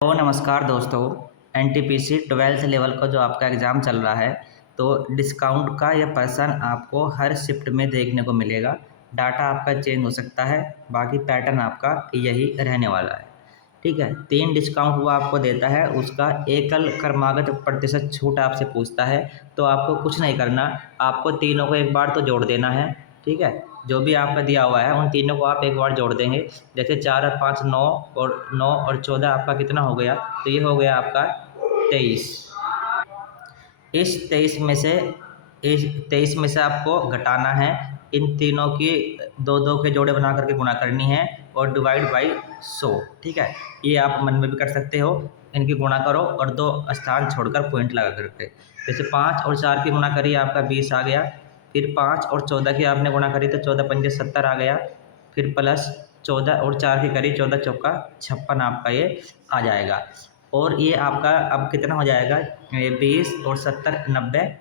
तो नमस्कार दोस्तों। एनटीपीसी 12th लेवल का जो आपका एग्ज़ाम चल रहा है, तो डिस्काउंट का यह पर्सन आपको हर शिफ्ट में देखने को मिलेगा। डाटा आपका चेंज हो सकता है, बाकी पैटर्न आपका यही रहने वाला है। ठीक है, 3 डिस्काउंट वो आपको देता है, उसका एकल क्रमागत प्रतिशत छूट आपसे पूछता है। तो आपको कुछ नहीं करना, आपको तीनों को एक बार तो जोड़ देना है। ठीक है, जो भी आपका दिया हुआ है उन तीनों को आप एक बार जोड़ देंगे। जैसे 4 और 5 9 और 9 और 14 आपका कितना हो गया, तो ये हो गया आपका 23। इस 23 में से आपको घटाना है, इन तीनों की दो दो के जोड़े बना करके गुणा करनी है और डिवाइड बाई 100। ठीक है, ये आप मन में भी कर सकते हो। इनकी गुणा करो और 2 स्थान छोड़कर पॉइंट लगा करके। जैसे 5 और 4 की गुणा करी, आपका 20 आ गया। फिर 5 और 14 की आपने गुणा करी तो 14 पंजे 70 आ गया। फिर प्लस 14 और 4 की करी, 14 चौका 56 आपका ये आ जाएगा। और ये आपका अब कितना हो जाएगा, 20 और 70 90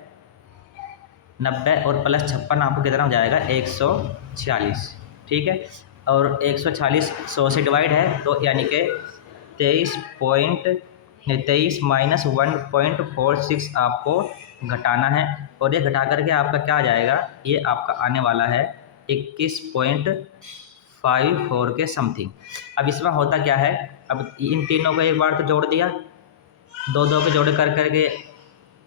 और प्लस 56 आपको कितना हो जाएगा, 146। ठीक है, और 146 100 से डिवाइड है, तो यानी कि 23 माइनस 1.46 आपको घटाना है। और ये घटा करके आपका क्या आ जाएगा, ये आपका आने वाला है 21.54 के समथिंग। अब इसमें होता क्या है, अब इन तीनों को एक बार तो जोड़ दिया, दो दो के जोड़े कर करके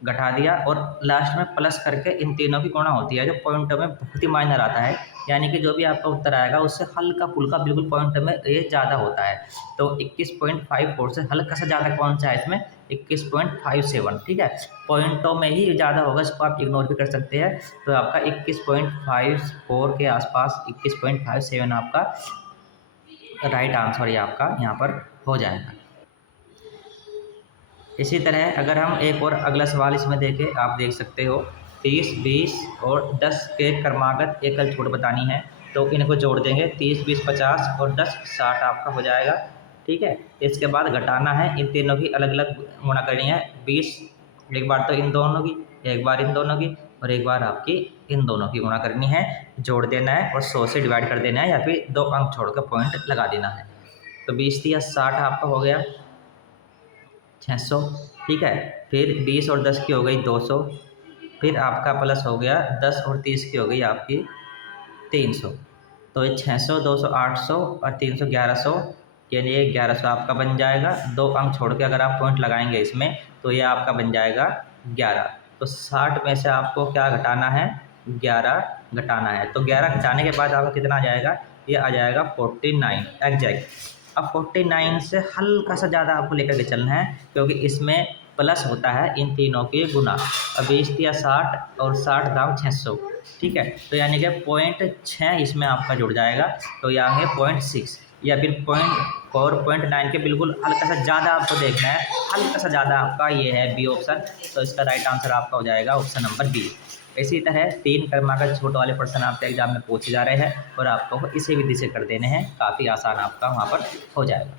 घटा दिया, और लास्ट में प्लस करके इन तीनों की गुणा होती है, जो पॉइंट में बहुत ही मायने आता है। यानी कि जो भी आपका उत्तर आएगा उससे हल्का फुल्का बिल्कुल पॉइंट में ये ज़्यादा होता है। तो 21.54 से हल्का सा ज़्यादा कौन सा है इसमें, 21.57। ठीक है, पॉइंटों में ही ज़्यादा होगा, इसको आप इग्नोर भी कर सकते हैं। तो आपका 21.54 के आसपास 21.57 आपका राइट आंसर ये आपका यहाँ पर हो जाएगा। इसी तरह अगर हम एक और अगला सवाल इसमें देखें, आप देख सकते हो 30 20 और 10 के क्रमागत एकल छूट बतानी है। तो इनको जोड़ देंगे, 30 20 50 और 10 60 आपका हो जाएगा। ठीक है, इसके बाद घटाना है, इन तीनों की अलग अलग गुणा करनी है। 20 एक बार तो इन दोनों की, एक बार इन दोनों की, और एक बार आपकी इन दोनों की गुणा करनी है, जोड़ देना है और 100 से डिवाइड कर देना है, या फिर 2 अंक छोड़ कर पॉइंट लगा देना है। तो 20 या 60 आपका हो गया 600। ठीक है, फिर 20 और 10 की हो गई 200। फिर आपका प्लस हो गया 10 और 30 की हो गई आपकी 300। तो ये 600 200 800 और 300 1100, यानी ये 1100 आपका बन जाएगा। 2 अंक छोड़ के अगर आप पॉइंट लगाएंगे इसमें, तो ये आपका बन जाएगा 11। तो 60 में से आपको क्या घटाना है, 11 घटाना है। तो 11 घटाने के बाद आपका कितना आ जाएगा, ये आ जाएगा 49 एग्जैक्ट। अब 49 से हल्का सा ज़्यादा आपको लेकर के चलना है, क्योंकि इसमें प्लस होता है इन तीनों के गुना। अब 20 या 60 और 60 दाम 600। ठीक है, तो यानी कि 0.6 इसमें आपका जुड़ जाएगा, तो यहाँ है 0.6 या फिर 0.4 0.9 के बिल्कुल हल्का सा ज़्यादा आपको देखना है। हल्का सा ज़्यादा आपका ये है बी ऑप्शन। तो इसका राइट आंसर आपका हो जाएगा ऑप्शन नंबर बी। इसी तरह 3 क्रमागत छूट वाले प्रश्न आपके एग्जाम में पूछे जा रहे हैं, और आपको इसी विधि से कर देने हैं, काफ़ी आसान आपका वहाँ पर हो जाएगा।